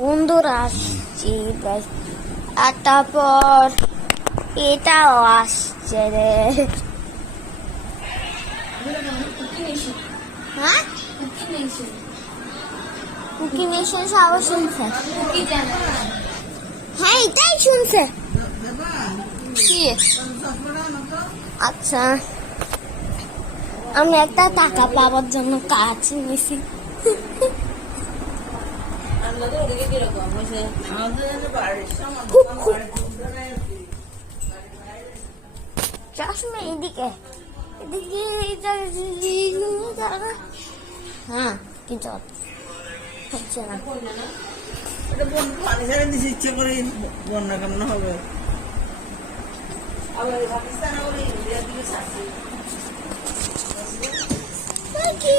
বন্ধুরা আসছি প্রায়। আর তারপর এটাও আসছে রে। হ্যাঁ, কুকি মেশিন সবাই শুনছে। হ্যাঁ, এটাই শুনছে। কি? আচ্ছা, আমি একটা টাকা পাওয়ার জন্য কাজ নিয়েছি। চশমা এদিকে এদিকে। হ্যাঁ, কিন্তু হচ্ছে না। ইচ্ছে করে বন্যা কেমন হবে। কি